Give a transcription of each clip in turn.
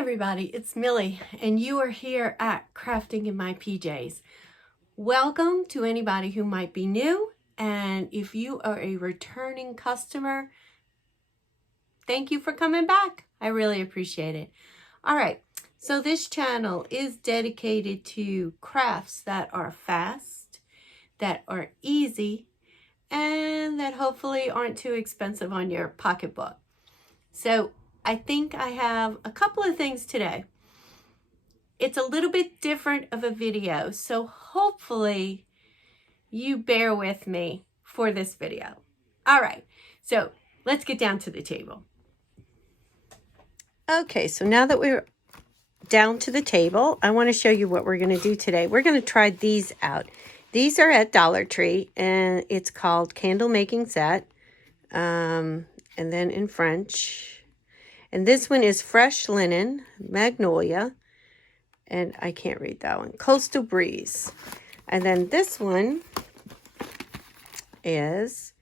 everybody, it's Millie, and you are here at Crafting in My PJs. Welcome to anybody who might be new, and if you are a returning customer, thank you for coming back. I really appreciate it. All right, so this channel is dedicated to crafts that are fast, that are easy, and that hopefully aren't too expensive on your pocketbook. So I think I have a couple of things today. It's a little bit different of a video, so hopefully you bear with me for this video. All right, so let's get down to the table. Okay, so now that we're down to the table, I want to show you what we're going to do today. We're going to try these out. These are at Dollar Tree, and it's called Candle Making Set, and then in French. And this one is Fresh Linen, Magnolia, and I can't read that one, Coastal Breeze. And then this one is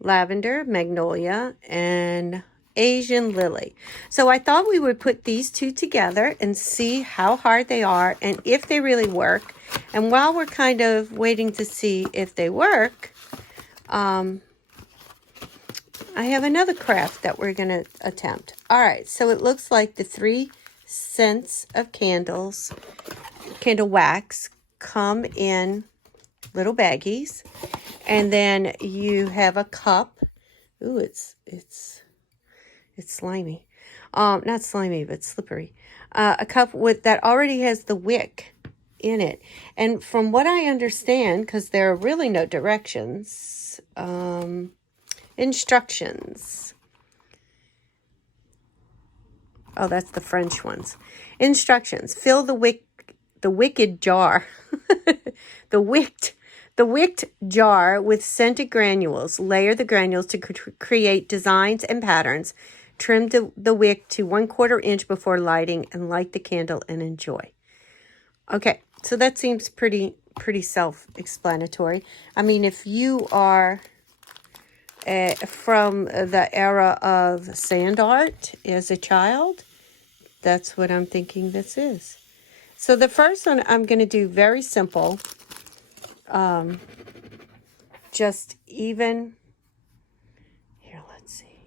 Lavender, Magnolia, and Asian Lily. So I thought we would put these two together and see how hard they are and if they really work. And while we're kind of waiting to see if they work, I have another craft that we're going to attempt. All right, so it looks like the 3 scents of candles, candle wax, come in little baggies. And then you have a cup. Ooh, it's slimy. Not slimy, but slippery. A cup with that already has the wick in it. And from what I understand, because there are really no directions, instructions. Oh, that's the French ones. Instructions. Fill the wicked jar. the wicked jar with scented granules. Layer the granules to create designs and patterns. Trim the wick to 1/4 inch before lighting and light the candle and enjoy. Okay, so that seems pretty self-explanatory. I mean, if you are from the era of sand art as a child, that's what I'm thinking this is. So the first one I'm going to do very simple, just even, here, let's see,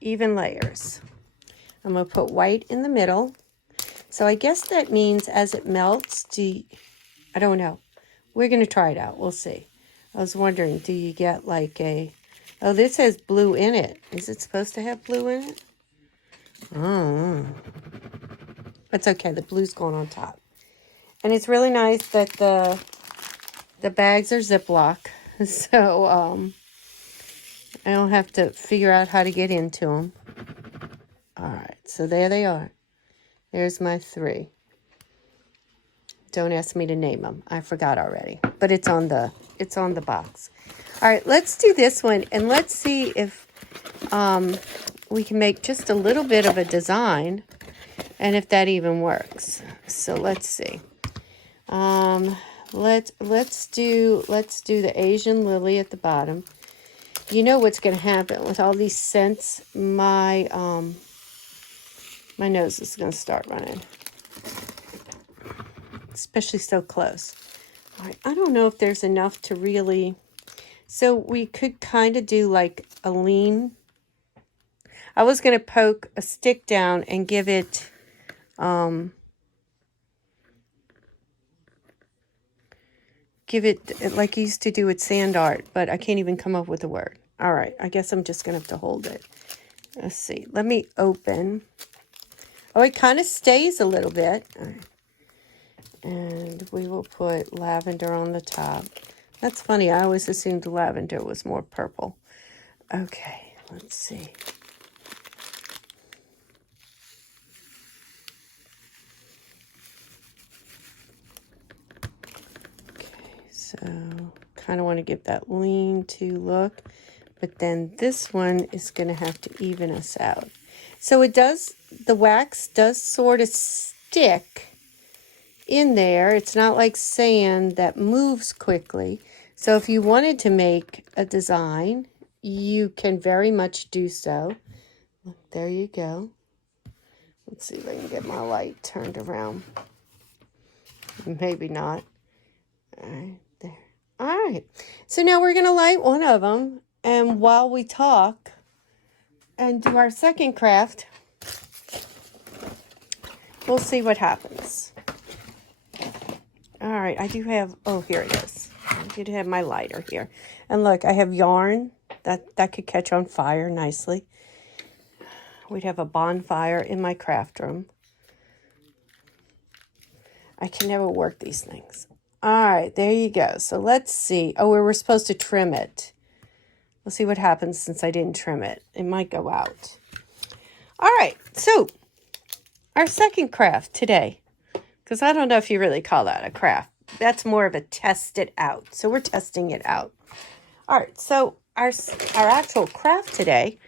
even layers. I'm going to put white in the middle. So I guess that means as it melts, I don't know. We're going to try it out. We'll see. I was wondering, do you get like oh, this has blue in it. Is it supposed to have blue in it? Oh, it's okay. The blue's going on top. And it's really nice that the bags are Ziploc. So I don't have to figure out how to get into them. All right, so there they are. There's my 3. Don't ask me to name them. I forgot already. But it's on the box. All right, let's do this one, and let's see if we can make just a little bit of a design, and if that even works. So let's see. Let's do the Asian Lily at the bottom. You know what's going to happen with all these scents? My nose is going to start running, especially so close. All right, I don't know if there's enough to really. So we could kind of do like a lean. I was going to poke a stick down and give it, like you used to do with sand art, but I can't even come up with a word. All right, I guess I'm just going to have to hold it. Let's see. Let me open. Oh, it kind of stays a little bit. All right. And we will put lavender on the top. That's funny. I always assumed lavender was more purple. Okay, let's see. Okay, so kind of want to give that lean to look. But then this one is going to have to even us out. So it does, the wax does sort of stick in there. It's not like sand that moves quickly. So if you wanted to make a design, you can very much do so. There you go. Let's see if I can get my light turned around. Maybe not. All right, there. All right. So now we're going to light one of them. And while we talk and do our second craft, we'll see what happens. All right, I do have, oh, here it is. I did have my lighter here. And look, I have yarn that could catch on fire nicely. We'd have a bonfire in my craft room. I can never work these things. All right, there you go. So let's see. Oh, we were supposed to trim it. We'll see what happens since I didn't trim it. It might go out. All right, so our second craft today, because I don't know if you really call that a craft. That's more of a test it out. So we're testing it out. All right, so our actual craft today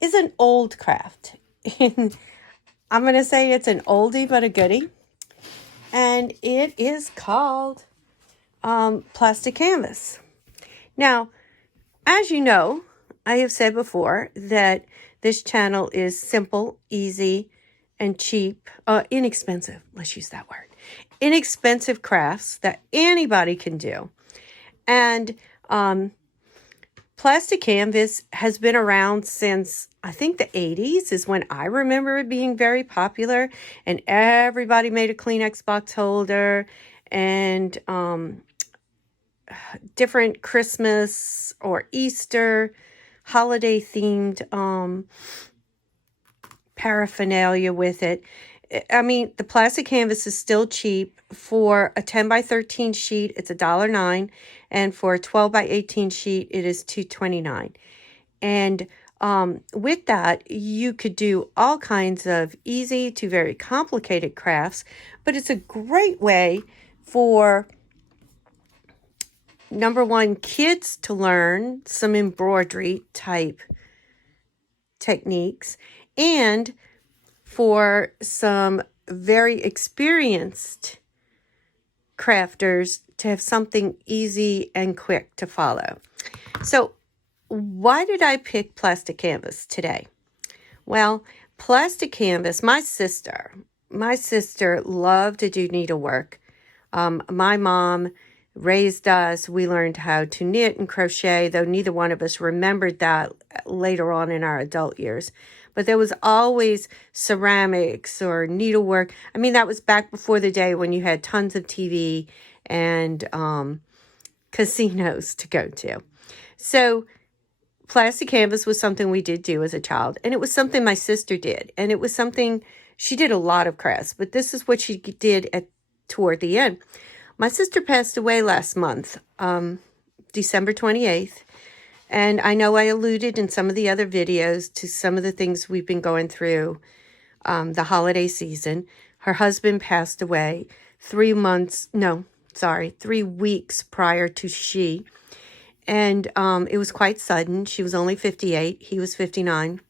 is an old craft. I'm going to say it's an oldie but a goodie. And it is called plastic canvas. Now, as you know, I have said before that this channel is simple, easy, and cheap, inexpensive. Let's use that word. Inexpensive crafts that anybody can do. And plastic canvas has been around since, I think, the 80s is when I remember it being very popular. And everybody made a Kleenex box holder and different Christmas or Easter holiday-themed paraphernalia with it. I mean, the plastic canvas is still cheap. For a 10 by 13 sheet, it's $1.09. And for a 12 by 18 sheet, it is $2.29. And with that, you could do all kinds of easy to very complicated crafts. But it's a great way for, number one, kids to learn some embroidery type techniques, and for some very experienced crafters to have something easy and quick to follow. So why did I pick plastic canvas today? Well, plastic canvas, my sister loved to do needlework. My mom raised us. We learned how to knit and crochet, though neither one of us remembered that later on in our adult years. But there was always ceramics or needlework. I mean, that was back before the day when you had tons of TV and casinos to go to. So plastic canvas was something we did do as a child. And it was something my sister did. And it was something, she did a lot of crafts. But this is what she did toward the end. My sister passed away last month, December 28th. And I know I alluded in some of the other videos to some of the things we've been going through the holiday season. Her husband passed away 3 weeks prior to she. And it was quite sudden. She was only 58. He was 59.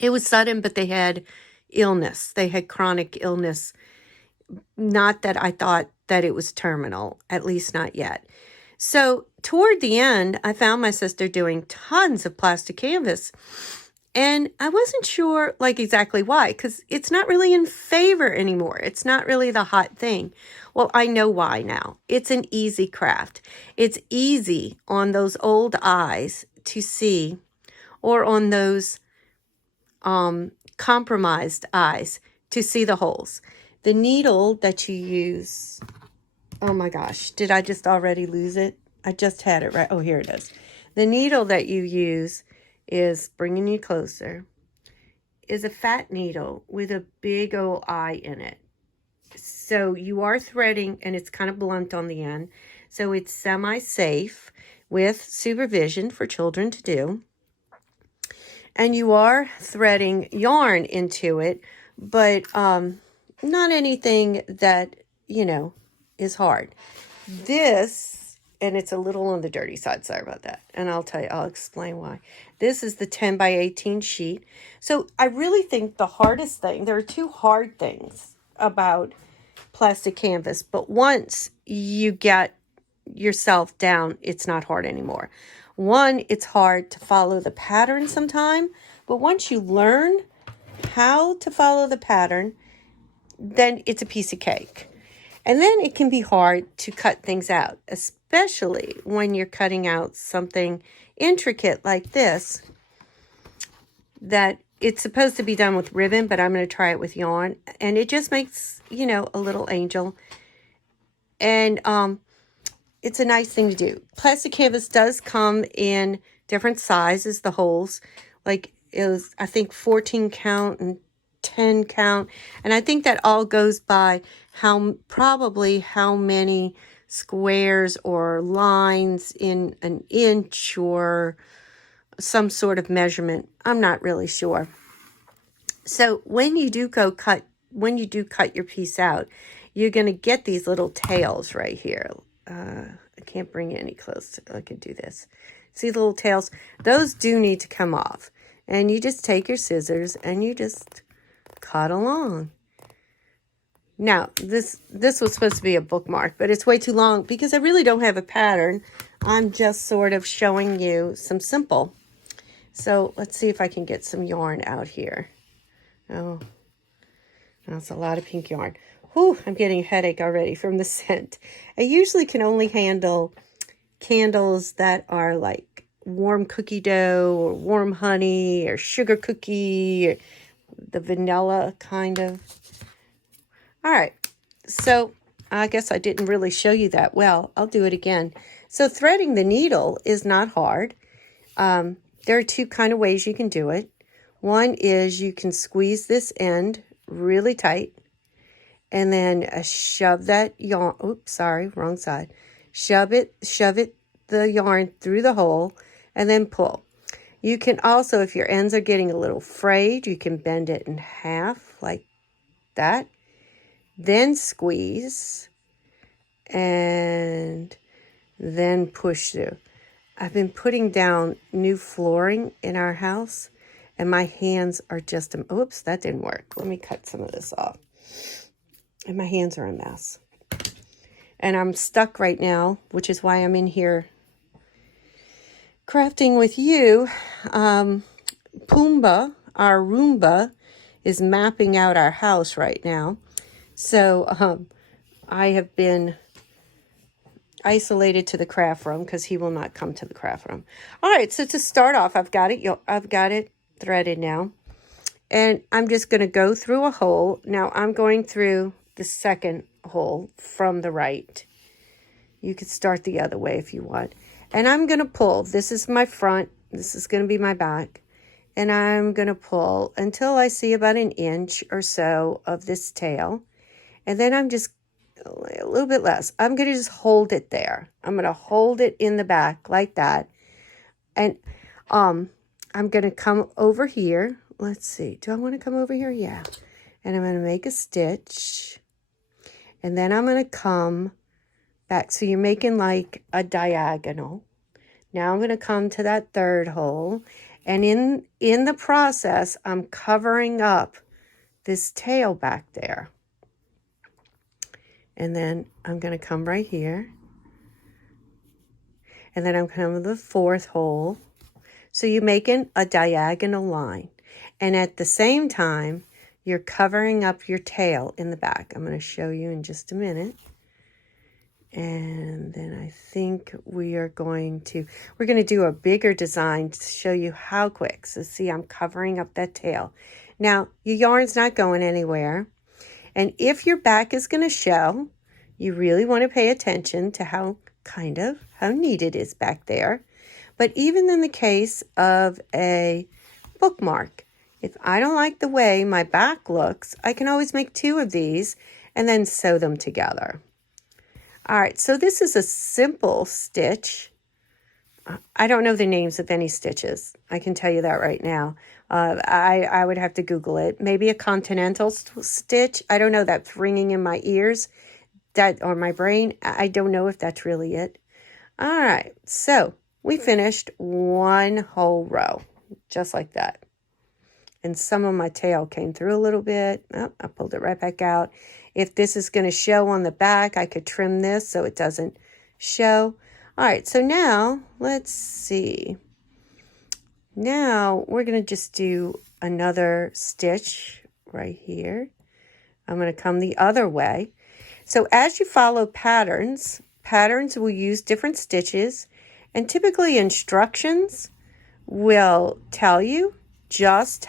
It was sudden, but they had illness. They had chronic illness. Not that I thought that it was terminal, at least not yet. So toward the end, I found my sister doing tons of plastic canvas. And I wasn't sure exactly why, because it's not really in favor anymore. It's not really the hot thing. Well, I know why now. It's an easy craft. It's easy on those old eyes to see, or on those compromised eyes to see the holes. The needle that you use, oh my gosh, did I just already lose it? I just had it right. Oh, here it is. The needle that you use is, bringing you closer, is a fat needle with a big old eye in it. So you are threading, and it's kind of blunt on the end. So it's semi-safe with supervision for children to do. And you are threading yarn into it, but not anything that, is hard. This, and it's a little on the dirty side, sorry about that. And I'll explain why. This is the 10 by 18 sheet. So I really think the hardest thing, there are two hard things about plastic canvas, but once you get yourself down, it's not hard anymore. One, it's hard to follow the pattern sometime, but once you learn, how to follow the pattern, then it's a piece of cake. And then it can be hard to cut things out, especially when you're cutting out something intricate like this, that it's supposed to be done with ribbon, but I'm going to try it with yarn. And it just makes, you know, a little angel. And it's a nice thing to do. Plastic canvas does come in different sizes, the holes. Like it was, I think, 14 count and 10 count. And I think that all goes by probably how many squares or lines in an inch or some sort of measurement. I'm not really sure. So when you do cut your piece out, you're going to get these little tails right here. I can't bring it any closer. I could do this. See the little tails? Those do need to come off. And you just take your scissors and you just cut along. Now, this was supposed to be a bookmark, but it's way too long because I really don't have a pattern. I'm just sort of showing you some simple. So let's see if I can get some yarn out here. Oh, that's a lot of pink yarn. Whew, I'm getting a headache already from the scent. I usually can only handle candles that are like warm cookie dough or warm honey or sugar cookie or the vanilla kind of. All right, so I guess I didn't really show you that well. I'll do it again. So threading the needle is not hard. There are two kind of ways you can do it. One is you can squeeze this end really tight and then shove that yarn, oops, sorry, wrong side. Shove it, the yarn through the hole and then pull. You can also, if your ends are getting a little frayed, you can bend it in half like that. Then squeeze and then push through. I've been putting down new flooring in our house and my hands are just, oops, that didn't work. Let me cut some of this off. And my hands are a mess. And I'm stuck right now, which is why I'm in here crafting with you. Pumbaa, our Roomba, is mapping out our house right now. So I have been isolated to the craft room because he will not come to the craft room. All right, so to start off, I've got it threaded now. And I'm just going to go through a hole. Now I'm going through the second hole from the right. You could start the other way if you want. And I'm going to pull. This is my front. This is going to be my back. And I'm going to pull until I see about an inch or so of this tail. And then I'm just a little bit less. I'm going to just hold it there. I'm going to hold it in the back like that. And I'm going to come over here. Let's see. Do I want to come over here? Yeah. And I'm going to make a stitch. And then I'm going to come back. So you're making like a diagonal. Now I'm going to come to that third hole. And in the process, I'm covering up this tail back there. And then I'm going to come right here. And then I'm coming to the fourth hole. So you're making a diagonal line. And at the same time, you're covering up your tail in the back. I'm going to show you in just a minute. And then I think we're going to do a bigger design to show you how quick. So see, I'm covering up that tail. Now, your yarn's not going anywhere. And if your back is going to show, you really want to pay attention to how neat it is back there. But even in the case of a bookmark, if I don't like the way my back looks, I can always make two of these and then sew them together. All right, so this is a simple stitch. I don't know the names of any stitches. I can tell you that right now. I would have to Google it. Maybe a continental stitch. I don't know. That's ringing in my ears, or my brain. I don't know if that's really it. All right, so we finished one whole row, just like that. And some of my tail came through a little bit. Oh, I pulled it right back out. If this is going to show on the back, I could trim this so it doesn't show. All right, so now let's see. Now we're going to just do another stitch right here. I'm going to come the other way. So as you follow patterns, patterns will use different stitches, and typically instructions will tell you just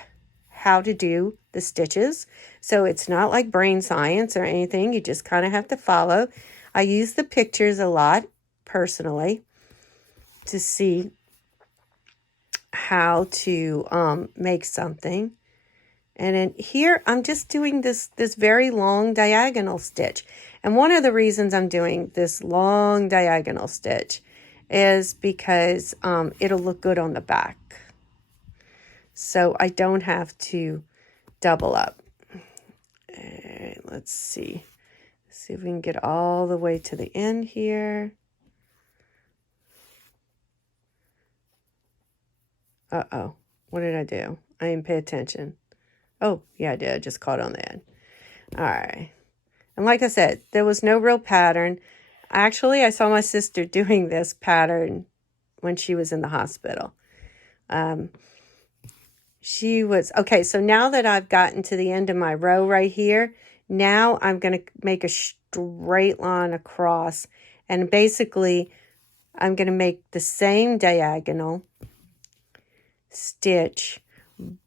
how to do the stitches. So it's not like brain science or anything. You just kind of have to follow. I use the pictures a lot personally to see how to make something. And in here, I'm just doing this very long diagonal stitch. And one of the reasons I'm doing this long diagonal stitch is because it'll look good on the back. So I don't have to double up. And let's see. See if we can get all the way to the end here. Uh-oh. What did I do? I didn't pay attention. Oh, yeah, I did. I just caught on the end. All right. And like I said, there was no real pattern. Actually, I saw my sister doing this pattern when she was in the hospital. Okay, so now that I've gotten to the end of my row right here, now I'm going to make a straight line across. And basically, I'm going to make the same diagonal stitch,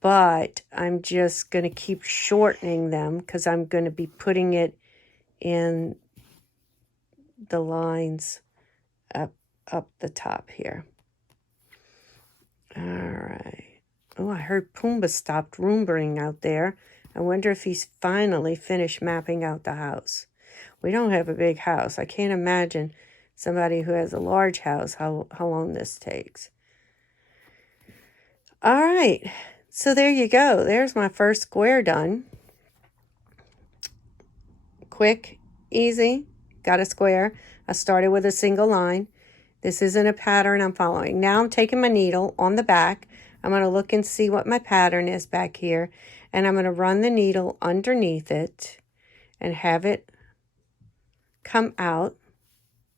but I'm just going to keep shortening them because I'm going to be putting it in the lines up the top here. All right. Oh, I heard Pumbaa stopped rooming out there. I wonder if he's finally finished mapping out the house. We don't have a big house. I can't imagine somebody who has a large house, how long this takes. All right. So there you go. There's my first square done. Quick, easy, got a square. I started with a single line. This isn't a pattern I'm following. Now I'm taking my needle on the back. I'm going to look and see what my pattern is back here. And I'm going to run the needle underneath it and have it come out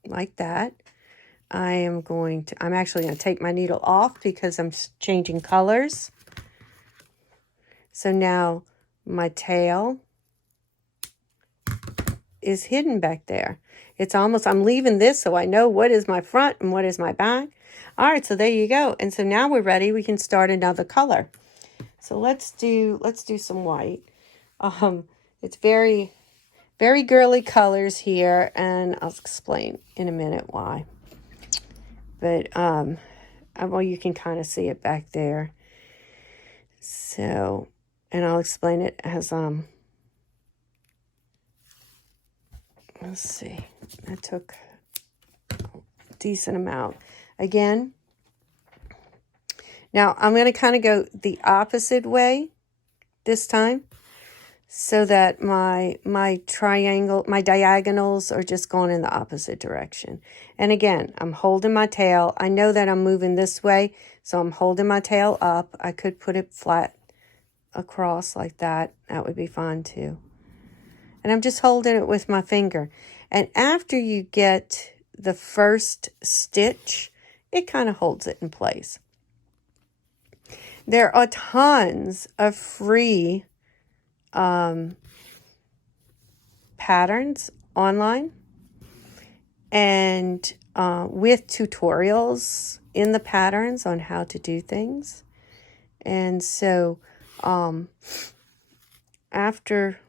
like that. I'm actually going to take my needle off because I'm changing colors. So now my tail is hidden back there. I'm leaving this so I know what is my front and what is my back. All right, so there you go. And so now we're ready. We can start another color. So let's do some white. It's very, very girly colors here, and I'll explain in a minute why. But well, you can kind of see it back there. So, and I'll explain it as let's see. That took a decent amount. Again, now I'm going to kind of go the opposite way this time so that my diagonals are just going in the opposite direction. And again, I'm holding my tail. I know that I'm moving this way, so I'm holding my tail up. I could put it flat across like that. That would be fine too. And I'm just holding it with my finger. And after you get the first stitch, it kind of holds it in place. There are tons of free patterns online and with tutorials in the patterns on how to do things. And so after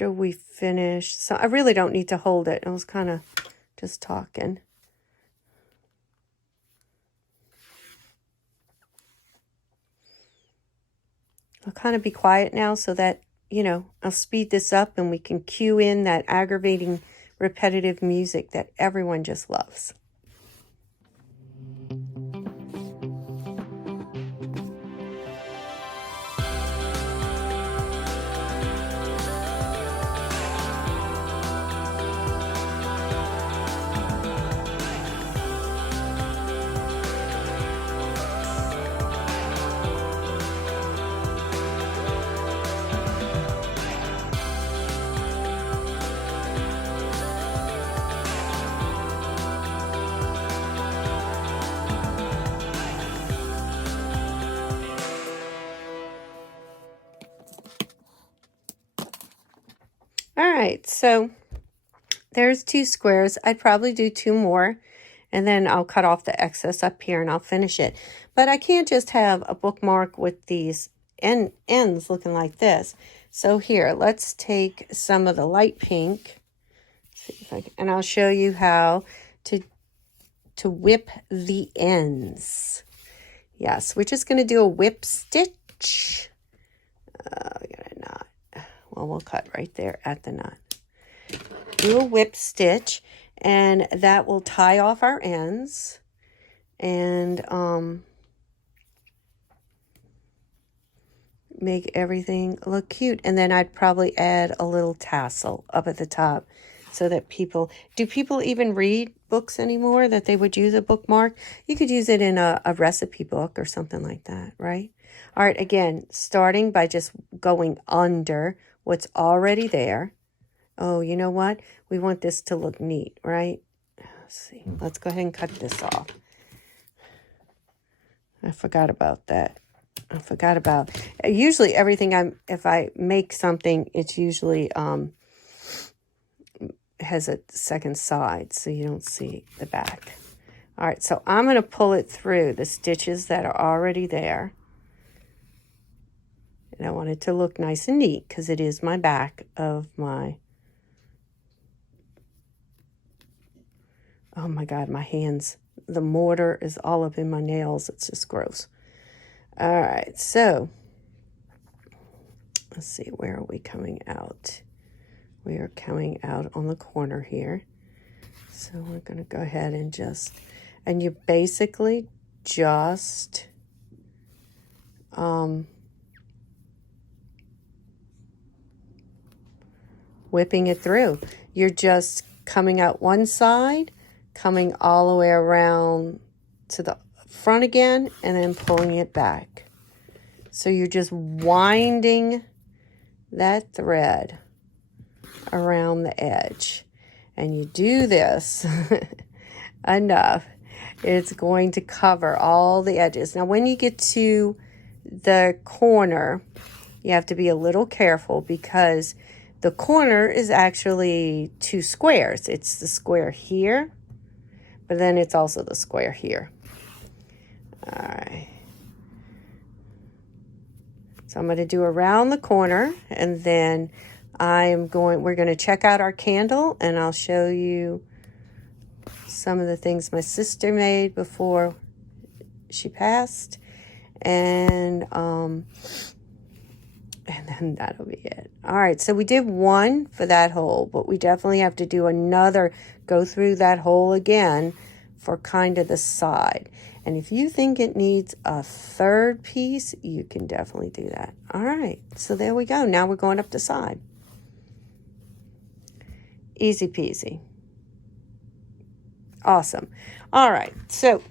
we finish, so I really don't need to hold it. I was kind of just talking. I'll kind of be quiet now so that, I'll speed this up and we can cue in that aggravating, repetitive music that everyone just loves. All right, so there's 2 squares. I'd probably do 2 more, and then I'll cut off the excess up here and I'll finish it. But I can't just have a bookmark with these ends looking like this. So here, let's take some of the light pink, see if I can, and I'll show you how to whip the ends. Yes, we're just going to do a whip stitch. We got a knot. Well, we'll cut right there at the knot. Do a whip stitch, and that will tie off our ends. And make everything look cute. And then I'd probably add a little tassel up at the top so that do people even read books anymore that they would use a bookmark? You could use it in a recipe book or something like that, right? All right, again, starting by just going under what's already there. Oh, you know what? We want this to look neat, right? Let's see. Let's go ahead and cut this off. I forgot about that. Usually everything if I make something, it's usually has a second side, so you don't see the back. All right, so I'm going to pull it through the stitches that are already there. And I want it to look nice and neat because it is my back of my... Oh my God, my hands. The mortar is all up in my nails. It's just gross. All right, so let's see, where are we coming out? We are coming out on the corner here. So we're going to go ahead and and you basically just whipping it through. You're just coming out one side, coming all the way around to the front again, and then pulling it back. So you're just winding that thread around the edge. And you do this enough, it's going to cover all the edges. Now, when you get to the corner, you have to be a little careful because the corner is actually 2 squares. It's the square here, but then it's also the square here. All right. So I'm going to do around the corner, and then we're going to check out our candle, and I'll show you some of the things my sister made before she passed. And then that'll be it. All right, so we did one for that hole, but we definitely have to do another, go through that hole again for kind of the side. And if you think it needs a third piece, you can definitely do that. All right, so there we go. Now we're going up the side. Easy peasy. Awesome. All right, so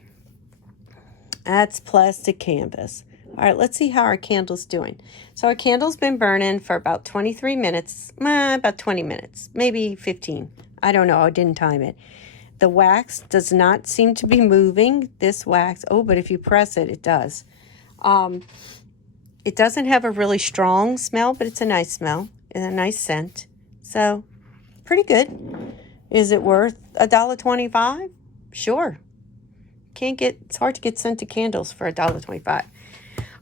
that's plastic canvas. All right, let's see how our candle's doing. So our candle's been burning for about 23 minutes, about 20 minutes, maybe 15. I don't know, I didn't time it. The wax does not seem to be moving. This wax, but if you press it, it does. It doesn't have a really strong smell, but it's a nice smell and a nice scent. So, pretty good. Is it worth $1.25? Sure. It's hard to get scented candles for $1.25.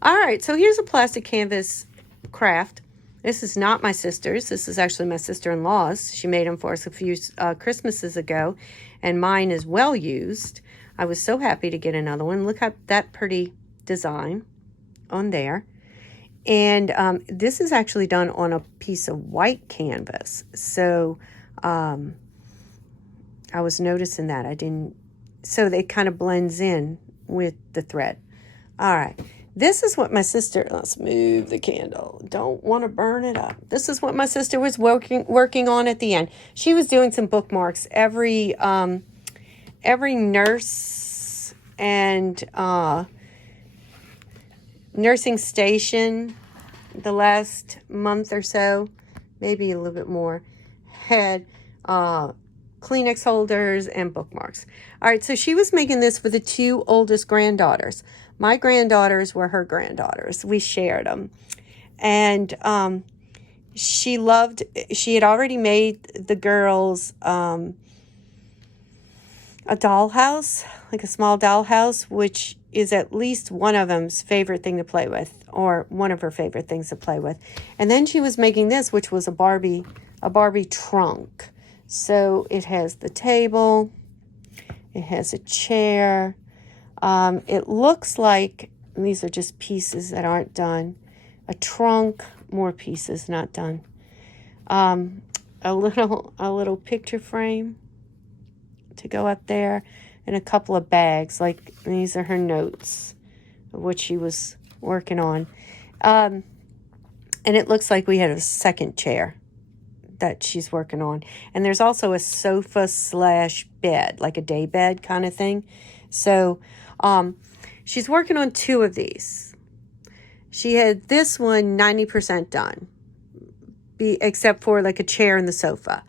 All right, so here's a plastic canvas craft. This is not my sister's. This is actually my sister-in-law's. She made them for us a few Christmases ago, and mine is well used. I was so happy to get another one. Look at that pretty design on there. And this is actually done on a piece of white canvas. So I was noticing that. So it kind of blends in with the thread. All right. This is what my sister, let's move the candle. Don't want to burn it up. This is what my sister was working on at the end. She was doing some bookmarks. Every nurse and nursing station the last month or so, maybe a little bit more, had Kleenex holders and bookmarks. All right, so she was making this for the 2 oldest granddaughters. My granddaughters were her granddaughters. We shared them. And she had already made the girls a dollhouse, like a small dollhouse, which is at least one of them's favorite thing to play with, or one of her favorite things to play with. And then she was making this, which was a Barbie trunk. So it has the table, it has a chair. It looks like, and these are just pieces that aren't done, a trunk, more pieces not done. A little picture frame to go up there, and a couple of bags. Like, these are her notes of what she was working on. And it looks like we had a second chair that she's working on. And there's also a sofa / bed, like a day bed kind of thing. So she's working on 2 of these. She had this one 90% done, except for like a chair and the sofa.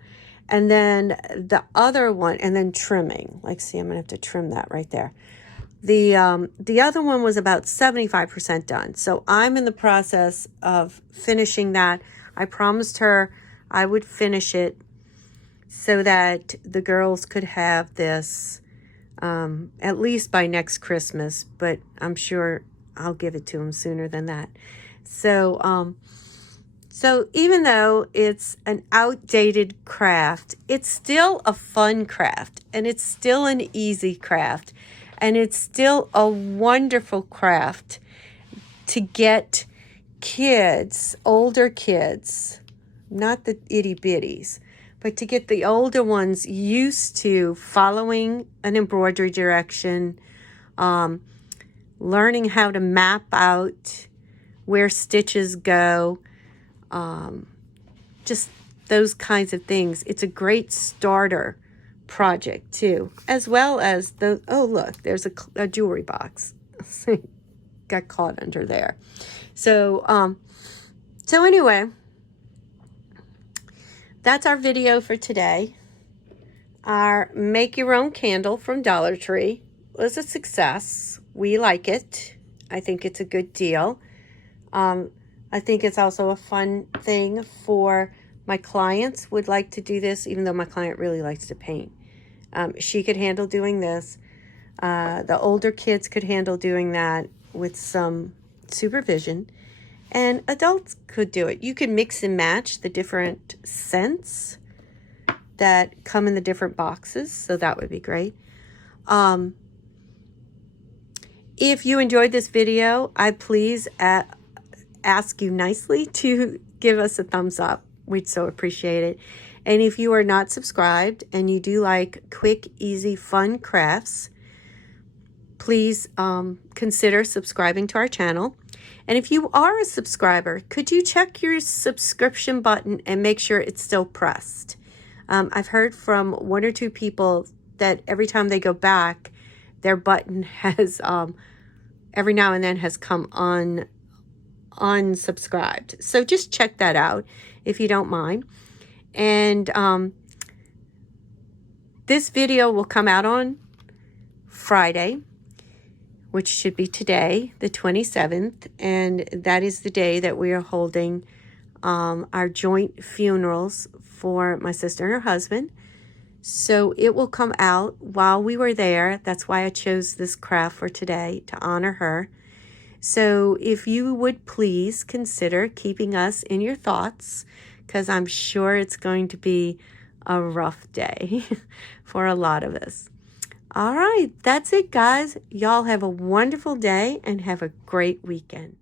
And then the other one, and then trimming. Like, see, I'm going to have to trim that right there. The other one was about 75% done. So I'm in the process of finishing that. I promised her I would finish it so that the girls could have this at least by next Christmas, but I'm sure I'll give it to them sooner than that. So, so even though it's an outdated craft, it's still a fun craft, and it's still an easy craft, and it's still a wonderful craft to get kids, older kids, not the itty bitties, but to get the older ones used to following an embroidery direction, learning how to map out where stitches go, just those kinds of things. It's a great starter project too, as well as the, oh look, there's a jewelry box. Got caught under there. So, so anyway, that's our video for today. Our make your own candle from Dollar Tree was a success. We like it. I think it's a good deal. I think it's also a fun thing for my clients would like to do this, even though my client really likes to paint. She could handle doing this. The older kids could handle doing that with some supervision, and adults could do it. You could mix and match the different scents that come in the different boxes, so that would be great. If you enjoyed this video, I please ask you nicely to give us a thumbs up. We'd so appreciate it. And if you are not subscribed and you do like quick, easy, fun crafts, please consider subscribing to our channel. And if you are a subscriber, could you check your subscription button and make sure it's still pressed? I've heard from 1 or 2 people that every time they go back, their button has every now and then has come unsubscribed. So just check that out if you don't mind. And this video will come out on Friday, which should be today, the 27th, and that is the day that we are holding our joint funerals for my sister and her husband. So it will come out while we were there. That's why I chose this craft for today, to honor her. So if you would please consider keeping us in your thoughts, because I'm sure it's going to be a rough day for a lot of us. All right, that's it, guys. Y'all have a wonderful day and have a great weekend.